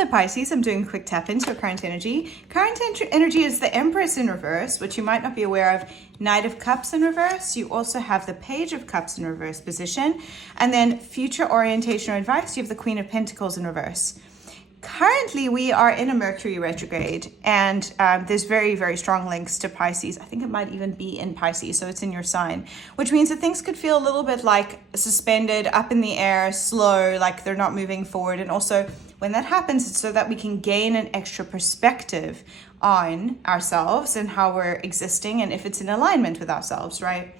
Hello Pisces, I'm doing a quick tap into your current energy. Energy is the Empress in reverse, which you might not be aware of. Knight of Cups in reverse. You also have the Page of Cups in reverse position. And then future orientation or advice, you have the Queen of Pentacles in reverse. Currently, we are in a Mercury retrograde, and there's very, very strong links to Pisces. I think it might even be in Pisces, so it's in your sign, which means that things could feel a little bit like suspended, up in the air, slow, like they're not moving forward. And also, when that happens, it's so that we can gain an extra perspective on ourselves and how we're existing and if it's in alignment with ourselves, right?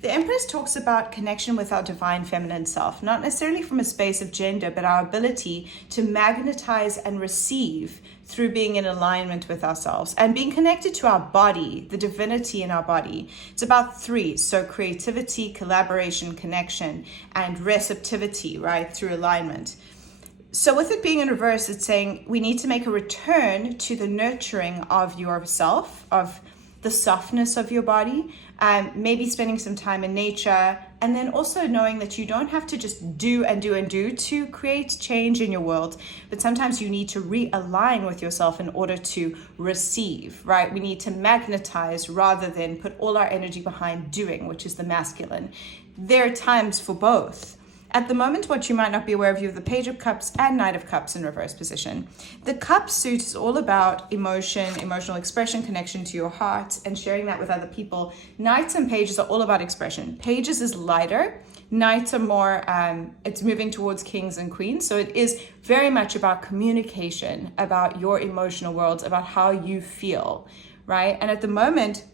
The Empress talks about connection with our divine feminine self, not necessarily from a space of gender, but our ability to magnetize and receive through being in alignment with ourselves and being connected to our body, the divinity in our body. It's about three. So creativity, collaboration, connection, and receptivity, right, through alignment. So with it being in reverse, it's saying we need to make a return to the nurturing of yourself, of the softness of your body, maybe spending some time in nature, and then also knowing that you don't have to just do and do and do to create change in your world, but sometimes you need to realign with yourself in order to receive, right? We need to magnetize rather than put all our energy behind doing, which is the masculine. There are times for both. At the moment, what you might not be aware of, you have the Page of Cups and Knight of Cups in reverse position. The Cup suit is all about emotion, emotional expression, connection to your heart, and sharing that with other people. Knights and Pages are all about expression. Pages is lighter. Knights are more, it's moving towards kings and queens. So it is very much about communication, about your emotional worlds, about how you feel, right? And at the moment,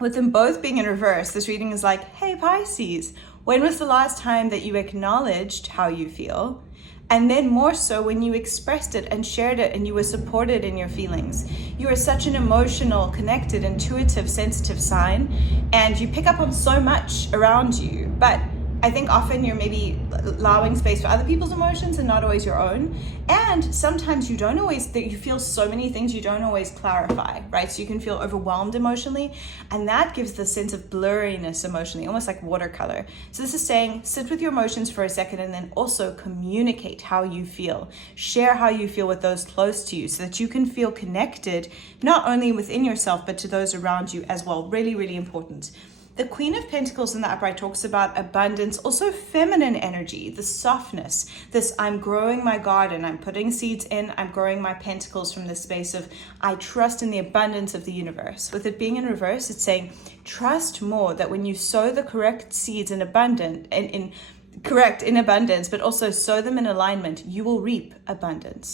with them both being in reverse, this reading is like, hey Pisces, when was the last time that you acknowledged how you feel? And then more so when you expressed it and shared it and you were supported in your feelings. You are such an emotional, connected, intuitive, sensitive sign, and you pick up on so much around you. But I think often you're maybe allowing space for other people's emotions and not always your own. And sometimes you don't always, that you feel so many things you don't always clarify, right? So you can feel overwhelmed emotionally, and that gives the sense of blurriness emotionally, almost like watercolor. So this is saying, sit with your emotions for a second and then also communicate how you feel. Share how you feel with those close to you so that you can feel connected, not only within yourself, but to those around you as well. Really, really important. The Queen of Pentacles in the upright talks about abundance, also feminine energy, the softness, this I'm growing my garden, I'm putting seeds in, I'm growing my pentacles from the space of I trust in the abundance of the universe. With it being in reverse, it's saying trust more that when you sow the correct seeds in abundance, in abundance, but also sow them in alignment, you will reap abundance.